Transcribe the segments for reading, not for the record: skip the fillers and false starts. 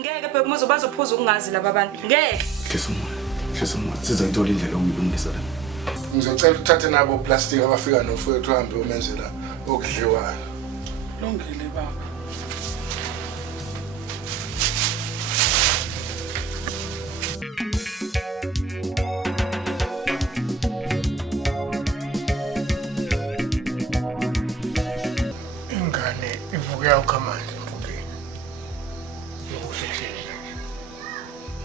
Ngeke bhekumuzi bazophuza ukungazi laba abantu. Ngeke. Shesuma, siza ngithola indlela yokuyilungisa la. Ngizocela uthathe nabo plastic abafika nofowethu uhambe umenzela okudliwayo. Lungile baba. Ingane ivuke ukhamanje mfundini. Yokusethini.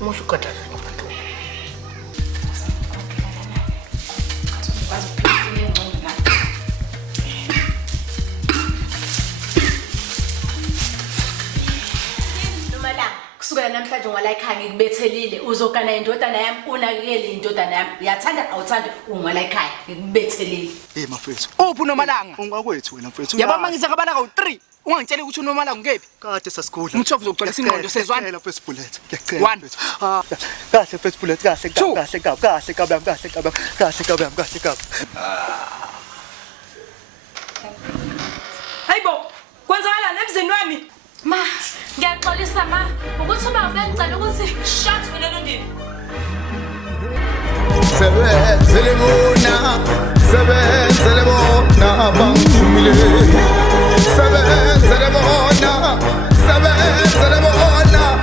Musukhathaza ntombi. Kusukela namhlanje ngwala ekhaya ngikubethelile uzogana indodana yami unakekele indodana yami uyathanda awuthanda ungwala ekhaya ngikubethelile. Mafethu. Uphi uNomalanga? Ungakwethu wena mfethu. Yabo mangiza kabana ka3. Ungangitshela ukuthi uNomalanga ngephi? Kade sasikudla. Umthofu uzogcwalisa ingqondo sezwana. Ngiyacela first bullet. Ngiyacela. 1. Kahle first bullet kahle kahle. Hayibo, kwenzakala nemzini wami? Ma, ngiyaxolisa ma, ukuthi uba ubengicela ukuthi Shut wena Nondini. Sebenzele bona bangithumile. Sebenzele bona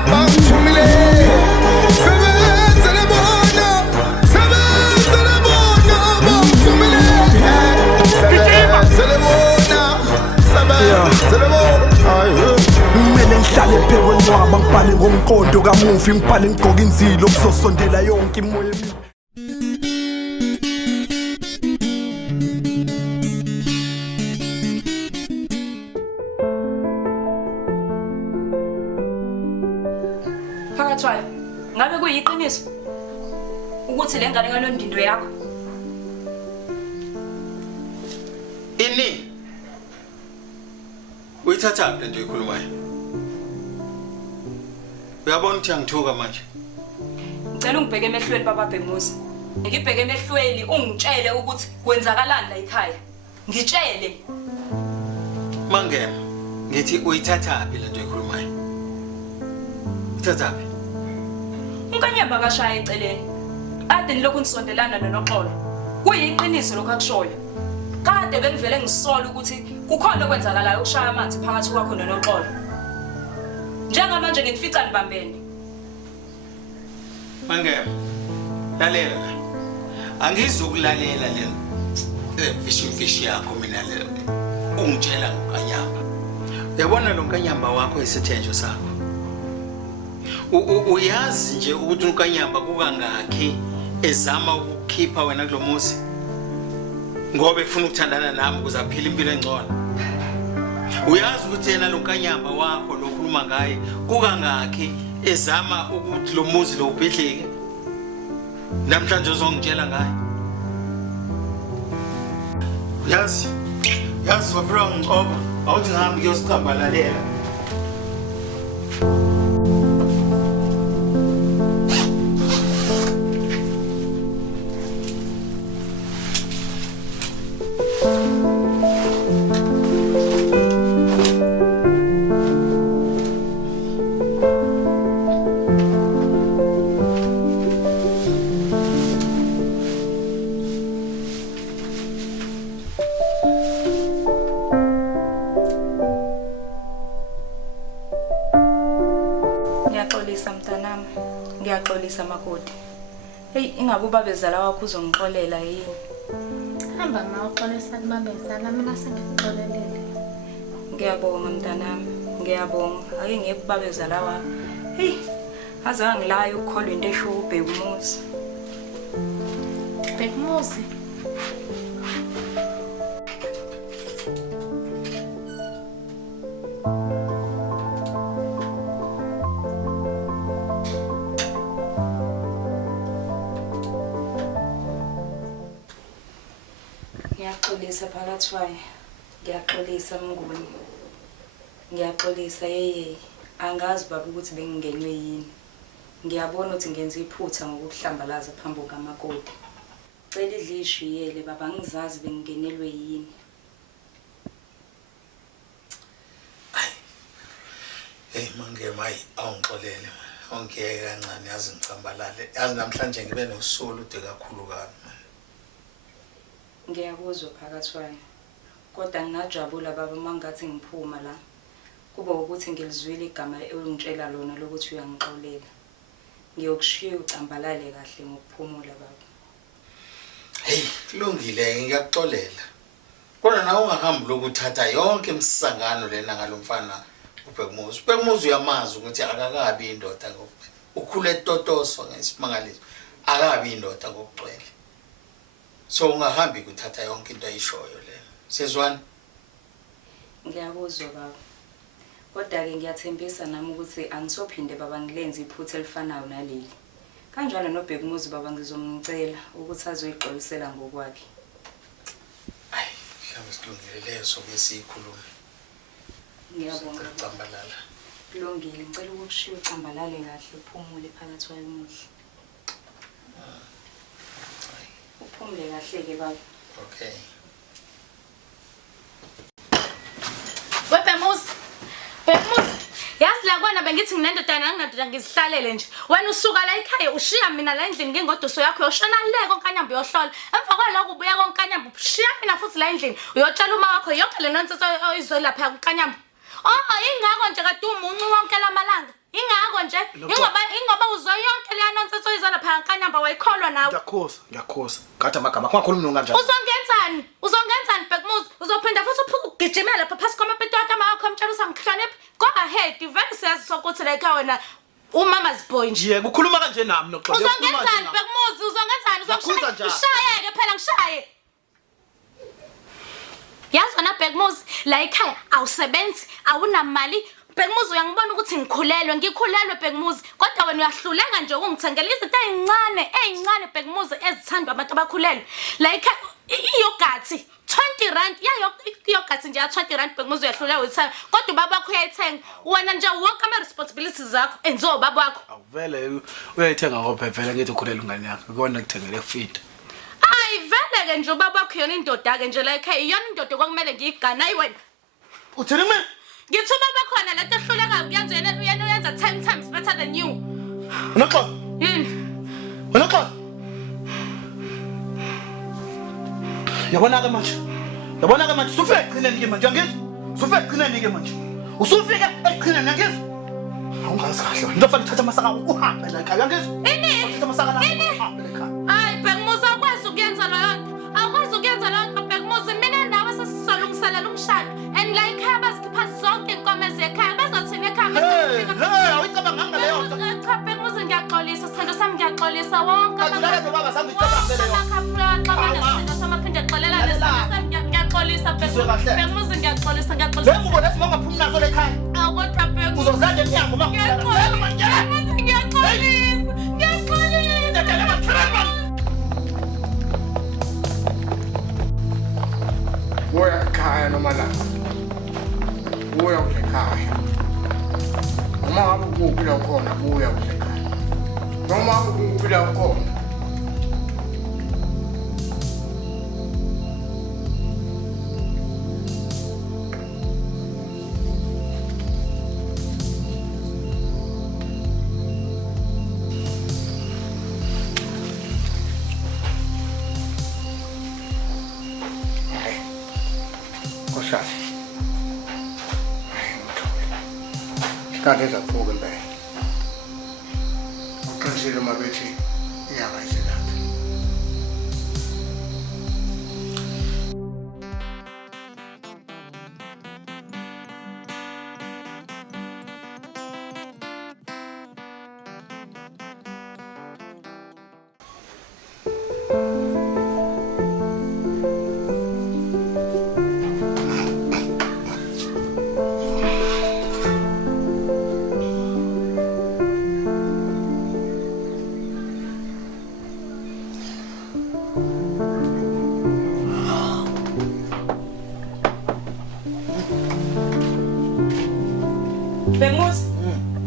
bangithumile. Sebenzele bona bangithumile. Sebenzele bona kumele ngihlale phekwe ncwaba ngibhale ngomqondo kamufi ngibhale ngigqoka inzilo kuzosondela yonke imoya emibi. Phakathwayo, ngabe kuyiqiniso ukuthi le ngane kaNondindo yakho? Ini uyithatha le nto ikhulumayo. Uyabona ukuthi angithuka manje. Ngicela ungibheke emehlweni baba Bhekumuzi. Ngibheke emehlweni ungitshele ukuthi kwenzakalani la ekhaya. Ngitshele. Mangema, ngithi uyithatha le nto ikhulumayo. Uthatha phi? Unkanyamba kashaya eceleni. Ade nilokhu nisondelana noNoxolo. Kuyiqiniso lokho akushoyo. Kade bengivele ngisola ukuthi kukhona okwenzakalayo ukushaya amanzi phakathi kwakho noNoxolo. Njengamanje ngikufica nibambene. Mangema, lalela la. Angizukulalela le fish yakho mina le. Ungitshela ngoNgonyama. Uyabona lo Ngonyama wakho isithenjo sakho. Uyazi nje ukuthi uNgonyama kukangakhi ezama ukukhipha wena kulomuzi. Ngoba efuna ukuthandana nami ukuze aphile impilo engcono. Uyazi ukuthi yena lo Ngonyama wakho lokhuluma ngaye kukangakhi ezama ukuthi lo muzi lo ubhedleke. Namhlanje uzongitshela ngaye. Yazi wafika ngicoba awuthi ngihamba ngiyosicambalalela. Ngiyaxolisa makoti. Hey, ingabe ubabezala wakho uzongixolela yini? hamba ma uxolisa kubabezala mina sengixolelele. Ngiyabonga mntanami, ngiyabonga. Ake ngiye kubabezala wakho. Hey, aze angilaye ukukholwa into esho uBhekumuzi. Bhekumuzi. Ngiyaxolisa Phakathwayo. Ngiyaxolisa Mnguni. Ngiyaxolisa yeye. Angazi baba ukuthi bengingenywe yini. Ngiyabona ukuthi ngenza iphutha ngokuhlambalaza phambi kamakoti. Cela idlishiyele baba ngizazi bengingenelwe yini. Hey uMaNgema awungixolele ongiyeke kancane yazi ngicambalale yazi namhlanje ngibe nosolo ude kakhulu kabi. Ngiyakuzwa uPhakathwayo. Kodwa ngingajabula baba mangathi ngiphuma la. Kuba ukuthi ngilizwile igama ongitshela lona lokuthi uyangixolela. Ngiyokushiya ucambalale kahle ngokuphumula baba. Hey kulungile ngiyakuxolela. Kodwa nawe ungahambi lokuthatha yonke imisangano lena ngalomfana uBhekumuzi. uBhekumuzi uyamazi ukuthi akakabi indoda ngokuphela. Ukhule totoso ngesimangaliso. Akabi indoda ngokugcwele. So ungahambi kuthatha yonke into ayishoyo lena. Sezwana? Ngiyakuzwa baba. Kodwa ke ngiyathembisa nami ukuthi angisophinde baba ngilenze iphutha elifanayo naleli. Kanjalo noBhekumuzi baba ngizomcela ukuthi azoyixolisela ngokwakhe. Ay, mhlawumbe silungile leso besikhuluma. Ngiyabonga. Cambalala. Kulungile ngicela ukushiya ucambalale kahle uphumule Phakathwayo umuhle. Uphumule kahle ke baba. Okay. Bhekumuzi. Yazi la kwana bengithi nginendodana nginendoda ngizihlalele nje. Wena usuka la ekhaya ushiya mina la endlini ngengoduso yakho uyoshona le konkanyamba uyohlola. Emva kwalokho ubuya konkanyamba ushiya mina futhi la endlini uyotshela uma wakho yonke le nonsense oyizwe lapha konkanyamba. Oh, ingakho nje kade umuncu wonke lamalanga. Ingakho nje ingoba uzwe yonke le nonsense oyizwe lapha konkanyamba wayikholwa nawe. Ngiyakhosa. Ngathi amagama kungakhulumi kanjani? Uzongenzani Bhekumuzi? Uzophinda futhi ugijimela lapha phasi kwamapetota wakho amtshela usangihlonipha. Go ahead, vele siyazi sokuthi la ekhaya wena umama's boy nje. Yeke ukhuluma kanje nami noXolo. Uzongenzani Bhekumuzi? Uzongenzani? Ngishayeke phela ngishaye. Yazi wena Bhekumuzi, la ekhaya awusebenzi, awunamali. Bhekumuzi uyangibona ukuthi ngikhulelwe Bhekumuzi, kodwa wena uyahluleka nje ukungithengela izinto ezincane Bhekumuzi ezithandwa abantu abakhulelwe. La ekhaya iyogathi 20 rand iyogathi nje ya 20 rand Bhekumuzi uyahlulela uyithenga, kodwa ubaba wakho uyayithenga. Wena nje wonke ama responsibilities zakho enziwa ubaba wakho. Awuvele uyayithenga ngoba vele ngithi ukhulela ingane yakho. Ukona kuthengele feed. Hayi vele ke nje ubaba wakho yona indoda ke nje la ekhaya iyona indoda okwakumele ngiyigana ayiwena. Uthini mina? Ngithi ubaba khona lento ehluleka kuyenza yena uyenza 10 times better than you. uNoxolo. Yini? uNoxolo. Yabona-ke manje. Usufike eqhineni manje ngizwa. Usufike eqhineni ngizwa. Awungazi kahle wena. Ngizofaka uthatha amasaka uhambe la ekhaya ngizwa. Uthatha amasaka la uhambe la ekhaya. Hayi Bhekumuzi akwazi ukuyenza leyo nto. Bhekumuzi mina nawe sesisalungiselela umshado. And la ekhaya bazikhipha zonke inkomo ezekhaya bazothina ekhaya. Awuyicabanga ngaleyo nto. Cha Bhekumuzi ngiyaxolisa sithando sami ngiyaxolisa wonke. Kathulala baba sami ngicabangele Bhekumuzi ngiyaxolisa. Lengubo lesi bangaphumi nazo la ekhaya. Kodwa Bhekumuzi Uzozanda emnyango uma Uya ekhaya noma la. Uya ekhaya. Noma ngabe kuphi la khona uya ekhaya. Noma ngabe kuphi la khona. Kade zaphuka impela. Uqinisile uma bethi inyanga iselapha.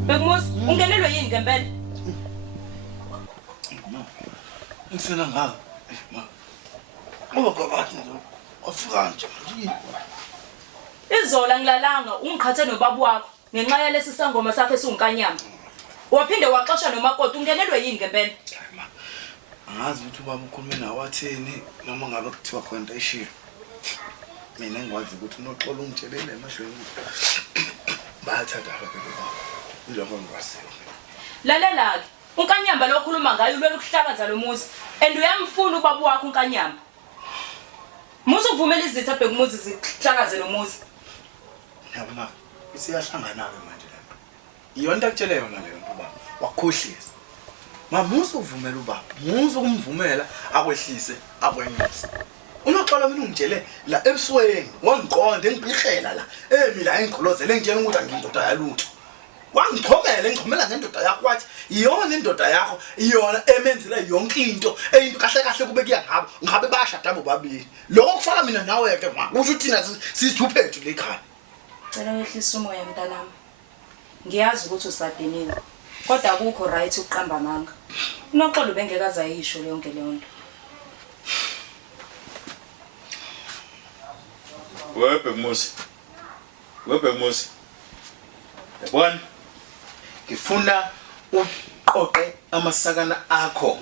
Bhekumuzi, ungenelwe yini ngempela? Ngifuna ngawo. Bathi nje. Afika nje. Izola ngilalanga ungikhathe nobaba wakho. ngenxa yalesi sangoma sakhe esiunkanyama. Waphinde waxoxa nomakoti ungenelwe yini ngempela? Angazi ukuthi ubaba ukhulume nawe wathini noma ngabe kuthiwa khona eshiwo. Mina ngikwazi ukuthi uNoxolo ungitshelele emahlweni. Bayathatha lapha baba. Njengoba ngikwaziyo. Lalela-ke, unkanyamba lo okhuluma ngayo ulwela ukuhlakaza lo muzi. And uyamfuna ubaba wakho unkanyamba. Musu kuvumela izitha uBhekumuzi zihlakaze lo muzi. Yabona, isiyahlangana ke manje lapha. Iyona akutshele yona leyo baba. Wakhohlisa. Mamusu uvumela ubaba. Musu kumvumela akwehlise akwenyuse. UNoxolo mina ungitshele la ebusweni wangiqonda engibhihela la. Mina engigqolozele ngitshela ukuthi angiyindoda yalutho. Wangichomela ngichomela ngendoda yakho wathi iyona indoda yakho iyona emenzela yonke into eyinto kahle kahle kube kuya ngabo ngabe bashada bobabili. Lokho kufaka mina nawe ke ma. Usho uthina sisithuphethu le ekhaya. Cela wehlisa umoya mntanami. Ngiyazi ukuthi usadiniwe. Kodwa akukho right ukuqamba amanga. UNoxolo bengekaza yisho yonke leyo nto. uBhekumuzi. Yabona? Ngifuna uqoqe amasakana akho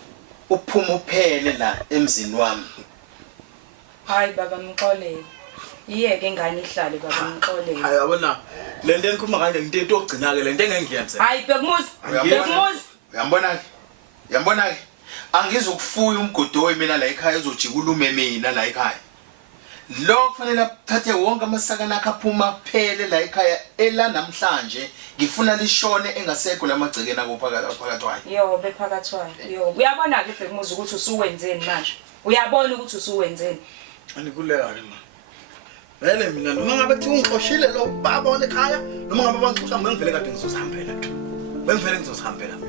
uphume uphele la emzini wami. Hayi baba Mxolele. Yiyeke ingane ihlale baba Mxolele. Hayi yabona le nto engikhuluma kanje into yokugcina ke le nto engengiyenze. Hayi Bhekumuzi. Bhekumuzi. Uyambona ke? Angizokufuya umgodoyi mina la ekhaya ezojikula umeme la ekhaya. Lo kufanele aphathe wonke amasakana akhe aphuma phele la ekhaya ela namhlanje ngifuna lishone engasekho lamagcekeni uPhakathwayo. Yo bePhakathwayo. Yo uyabona ke Bhekumuzi ukuthi usuwenzeni manje. Uyabona ukuthi usuwenzeni. Anikuleya ke ma. Vele mina noma ngabe kuthi ungixoshile lo baba wale ekhaya noma ngabe bangixosha ngivele kade ngizosihambela nje. Bengivele ngizosihambela mina.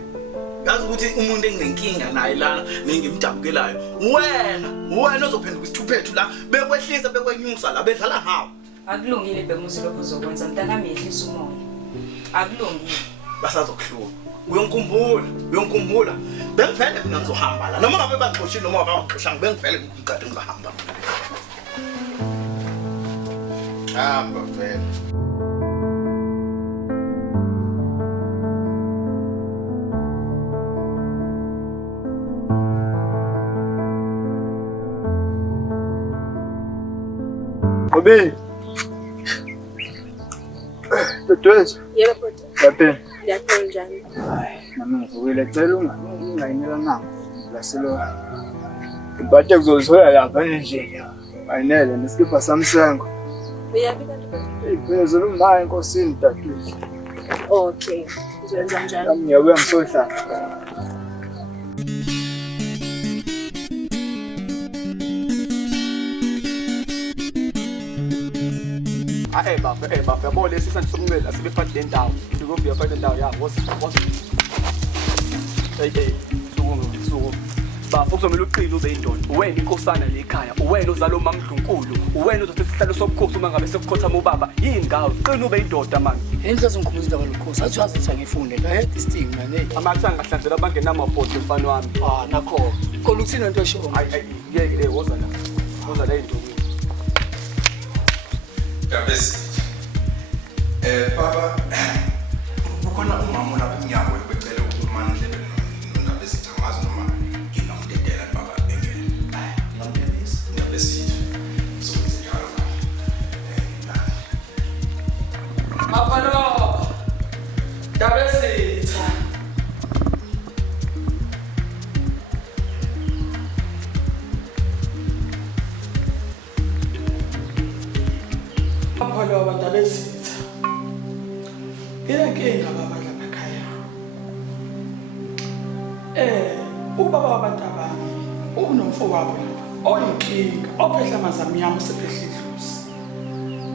Yazi ukuthi umuntu enginenkinga naye lana nengimjabukelayo wena ozophenduka isithuphethu la bekwehlisa bekwenyusa la bedlala ngawo. Akulungile Bhekumuzi lokho uzokwenza mntanami yehlisa umoya. Akulungile. Basazokuhluka. Uyongikhumbula. Bengivele mina ngizohamba la noma ngabe bangixoshile noma abangixoshanga bengivele ngicade ngizohamba mina. Hamba vele. Obe. Tutweza. Yebo bhuti. Yaphela. Yaphela njani? Hayi, mama ngivukile cela ungayinela nanga. Laselo. Ibhathe kuzozithola lapha endlini. Ayinele nesikipha samsengo. Uyabi kanti bhuti? Iphezulu umaye enkosini dadewethu. Okay. Uzoyenza njani? Nami ngiyabuya ngisohlala. Baba, yabo lesi santi sokumela sibephathe le ndawo. Ndikumbi yaphathe le ndawo yabo. Woza. Hey, suku. Bafo kuzomela uqile ube indoda. Uwena inkosana le ekhaya. Uwena ozalo mamdlunkulu. Uwena uzothatha isihlalo sobukhosi uma ngabe sekukhothama ubaba. Yini ngawo? Qina ube indoda manje. Enza ngikhumbula indaba lokhosi. Athi wazi ngifunde. I had this thing man. Amathanga ahlanzela abangenamabhodi mfana wami. Nakho. Khona uthina into esho. Ngeke woza la. Woza la indoda. Yabesi. Baba, ukhona umama lapha eNyawo ebecela ukukhuluma ndlebe nondaba ezithamazi noma nginomdedela baba engene. Hayi, yabesi. Sokuzenjalo baba. Mapalo. Yabesi. Mapalo bandabesi. Inkinga baba lapha ekhaya. Ubaba wabantu abami unomfowabo lapha oyinkinga ophehla amanzi amnyama usephehla idlozi.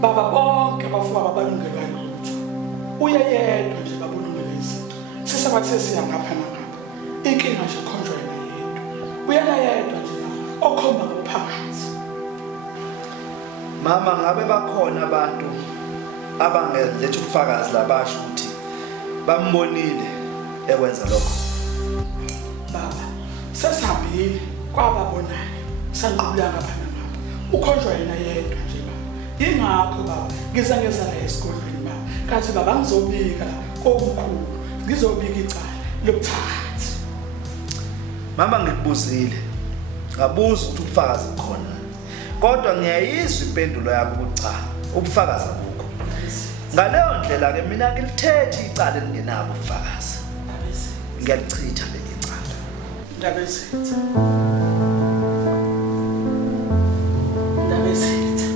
Baba bonke abafowabo abalungelwa lutho. Uyayedwa nje babulungele izinto. Sisabathe siya ngapha nangapha. Inkinga nje khonjwa yena yedwa nje okhomba ngophakathi. Mama ngabe bakhona abantu abangeletha ubufakazi labasho ukuthi bambonile ekwenza lokho. Baba sesihambile kwababonayo sanqula ngapha nangapha ukhonjwa yena yedwa nje baba. Ingakho baba ngizangeza la esikolweni baba Kathi baba ngizobika komkhulu. Ngizobika icala lobuthakathi. Mama ngikubuzile. Ngabuza ukuthi ubufakazi khona. Kodwa ngiyayizwa impendulo yakho ukuthi cha, ubufakazi abukho. Ngaleyo ndlela ke mina ngilithethe icala elingenabo ubufakazi. Ngiyalichitha leli cala. Indaba ezitha. Indaba ezitha.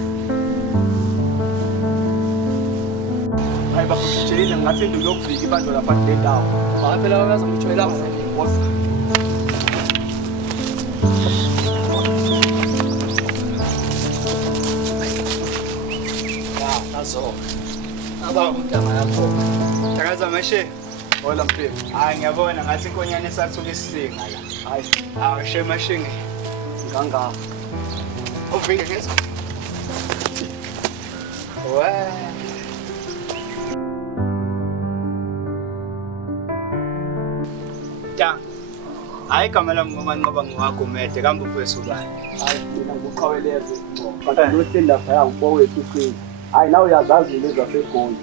Hayi bafutshile ngathi ndiyokufika ibanjwa lapha le ndawo. Hayi phela akaza ngijwayela boss. Nazo. Aba umntana yakho. Takaza mashe. Hola mpheki. Hayi ngiyabona ngathi inkonyane esathuka isisinga la. Hayi, Awushe mashingi. nganga. Uvike ngeza. Wa. Ja. Hayi kamela ngoba ngiwagumede kambe ufethu bani. Hayi mina ngiqhaweleze. Kanti lo stand up ya mfowethu uSinga. Hayi nawe uyazazi lezi zaseGoli.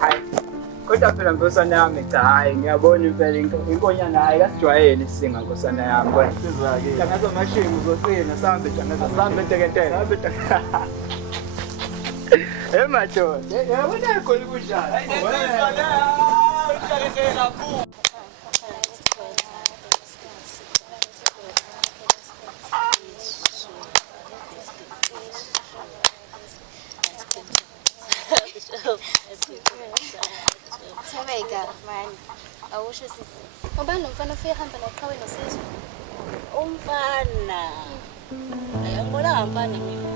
Hayi. Kodwa phela nkosana yami cha hayi ngiyabona impela inkonyana hayi kasijwayele isinga nkosana yami kodwa Sizake. Takaza mashingi uzosina sambe takaza sambe teketela. Sambe teketela. Madoda. Yabona khona kunjani? Hayi nesizwa la. Ushakekela kakhulu. Themeka mani awusho sisi ubani nomfana ufike hamba naqhawe nosizwe umfana ayangibona hambana mina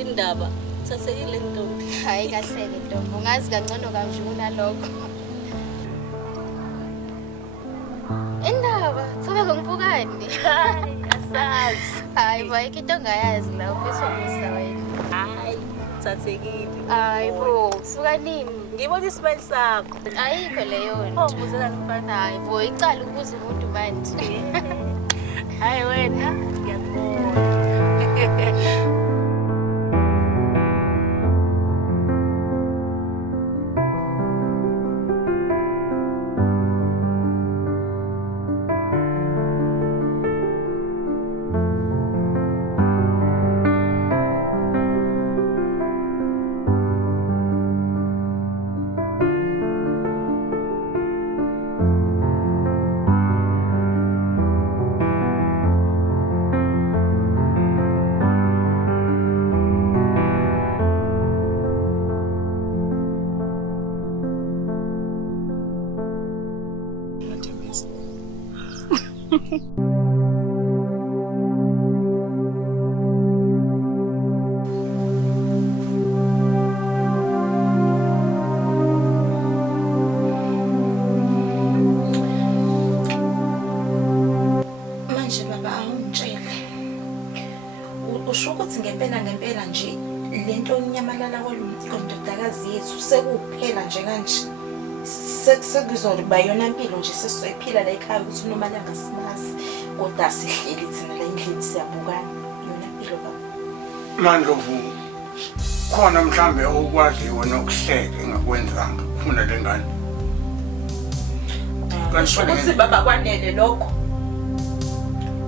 indaba sasekile ntombi hayi kahleke ntombi ungazi kangcono kanje kunalokho indaba Themeka ngibukani hayi asazi hayi bayikho into ongayazi la uphethwe umusa wena hayi sasekile hayi bo suka nini ngibona isibali sakho ayikho leyo nto ongibuzela mfana hayi bo icala ukuze umuntu manje hayi wena ngiyakubona Manje baba awungitshele. Usho ukuthi ngempela nje lento onyamalala kwalomntondakazi yethu sekuphela nje kanje. Sekuzoba yona impilo nje sesizoyiphila la ekhaya ukuthi uNomalanga simazi kodwa sihleli thina la endlini siyabukana yona impilo baba. Mandlovu khona mhlambe okwaziyo nokuhleka engakwenzanga ufuna lengane. Usho ukuthi baba kwanele lokho.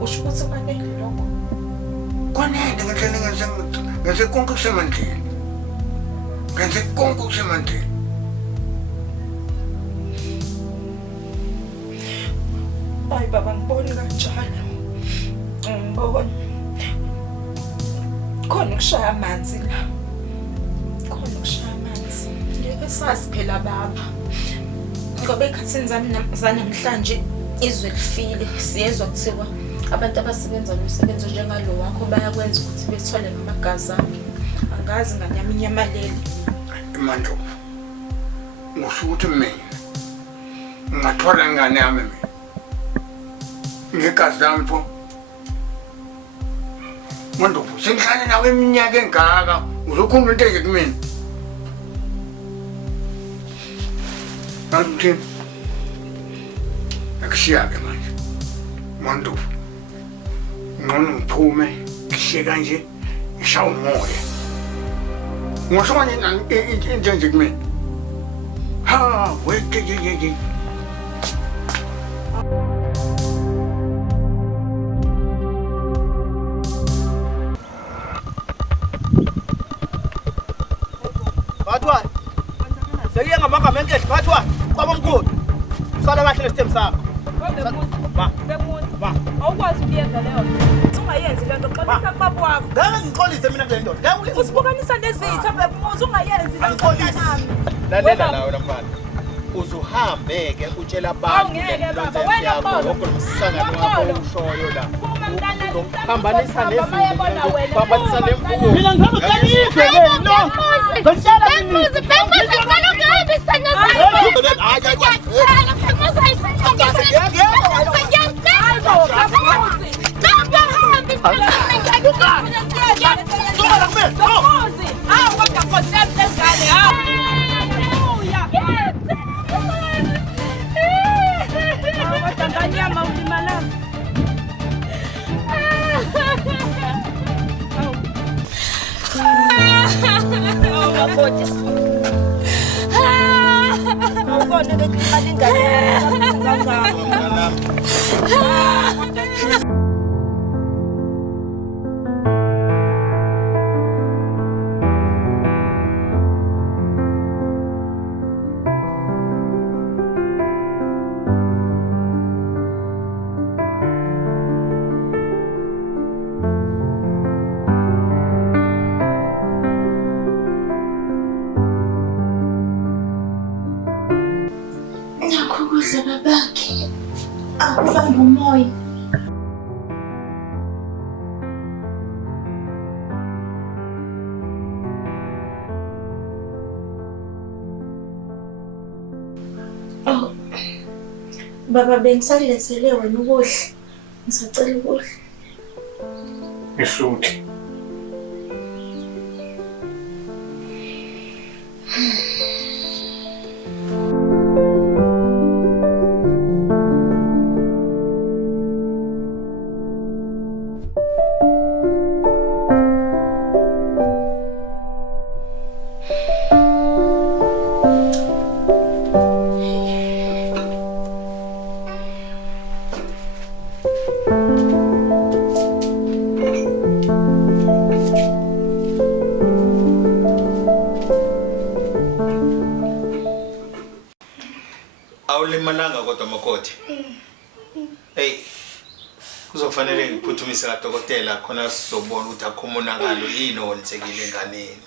Usho ukuthi kwanele lokho. Kwanele ngenze konke kusemandleni. Ngenze konke kusemandleni. Hayi baba ngiboni kanjalo. Ngibona. Khona ukushaya amanzi la. Khona ukushaya amanzi. Ngeke sazi phela baba. Ngoba ekhathini zanamhlanje izwe lifile siyezwa kuthiwa abantu abasebenza nomsebenzi njengalo wakho bayakwenza ukuthi bethwale ngamagazi abo. Angazi nganyama inyamaleli. Mandlovu. Ngisho ukuthi mina ngathola ingane yami mina. Ngegazi lami pho. Mandlovu sengihlale nawe iminyaka engaka uzokhuluma into nje kumina. Nanti akushiya-ke manje Mandlovu ngcono ngiphume ngishiye kanje ngishawa umoya ngisho manje into nje kumina Ha, weke. Phathwayo. Sekuye ngamagama enkehla Phathwayo. Kwaba omkhulu. Usala kahle nesithembu sakho. Ba. Awukwazi ukuyenza leyo nto. Ungayenzi le nto, xolisa kubaba wakho. Ngeke ngixolise mina kule ndoda. Ngeke ulingise. Usibukanisa nezitha bebumuzi ungayenzi le nto. Lalela nawe namfana. Uzuhambeke utshela abantu Awungeke baba, wena Xolo. ngokulomsangano wakho ushoyo la. Phuma mntana, Phambanisa bayabona wena. phambanisa nemfuyo. Mina ngizokutshengisa le no. Ngitshela mina. Bexabana ngicela ukuhambisa Nakukudla babakhe akubamba umoya. Oh, baba bengisalethele wena ukudla. Ngisacela ukudla. Isuthi. Awulimalanga kodwa makoti. Hey. Kuzofanele ngiphuthumise kadokotela khona sizobona ukuthi akho umonakalo yini owenzekile enganeni.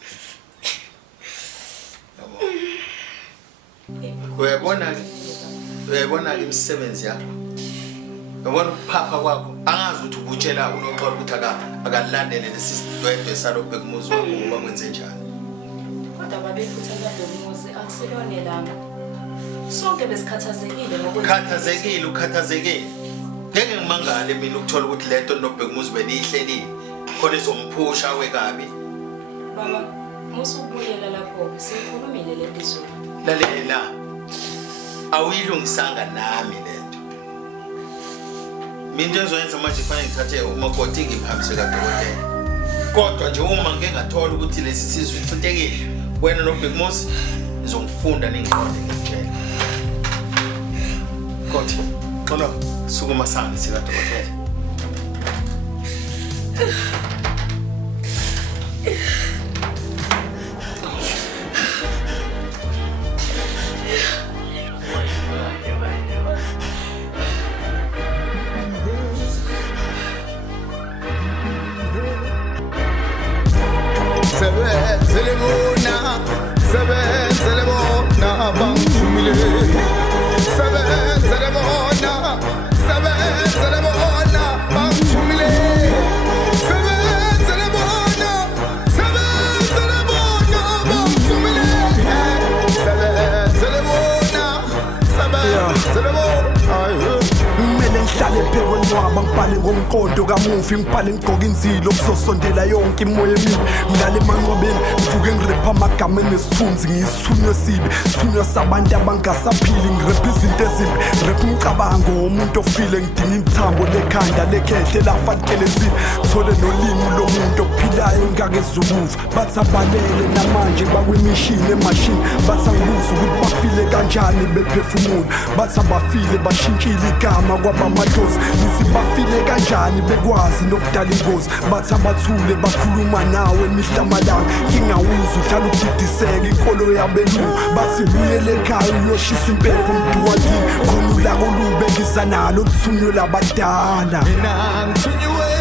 Uyabona ke imisebenzi yakho. Uyabona ukuphapha kwakho. Angazi ukuthi ubutshela uNoxolo ukuthi akalandele lesi sidwedwe salo uBhekumuzi ukuba kwenze njani. Kodwa babefutha uBhekumuzi akusilone langa. Sonke besikhathazekile ukhathazekile. Ngeke ngimangale mina ukuthola ukuthi lento noBhekumuzi benihlelile. Khona izomphusha wekabi. Baba, musubuyela lapho sikhulumile le ndizolo. Lalela. Awuyilungisanga nami lento. Mina nje ngizoyenza manje kufanele ngithathe umakoti ngimhambise kadokotela. Kodwa nje uma ngeke ngathola ukuthi lesi sizwe sithutekile, wena noBhekumuzi ngizongifunda nengiqonde ngitshela. Kodwa xolo sukuma sanga sikadokotela. Sebenzele bona bangithumile. Sebenzele bona bangithumile. Sebenzele bona ngibhale ngomqondo kamufi ngibhale ngigqoka inzilo kuzosondela yonke imoya emibi ngilale emanqwabeni ngivuke ngirepha amagama enesithunzi ngiyisithunywa sibi sithunywa sabantu abangasaphili ngirepha izinto ezimbi ngirepha umcabango womuntu ofile ngidinga imthambo lekhanda lekhehle lafatkelezini thole nolimi lomuntu ophilayo ngakezukuva bathi abalele namanje bakwimishini emashini bathi angibuza ukuthi bafile kanjani bephefumula bathi abafile bashintshile igama kwabamadosi nisi bafile kanjani bekwazi nokudala ingozi bathi abathule bakhuluma nawe mihla malanga ngingawuza uhlala ukudidiseka inkolo yabelungu bathi buyele ekhaya uyoshisa impepho mduwakini khona ulako lube ngizanalo luthunywe labadala mina ngithunywe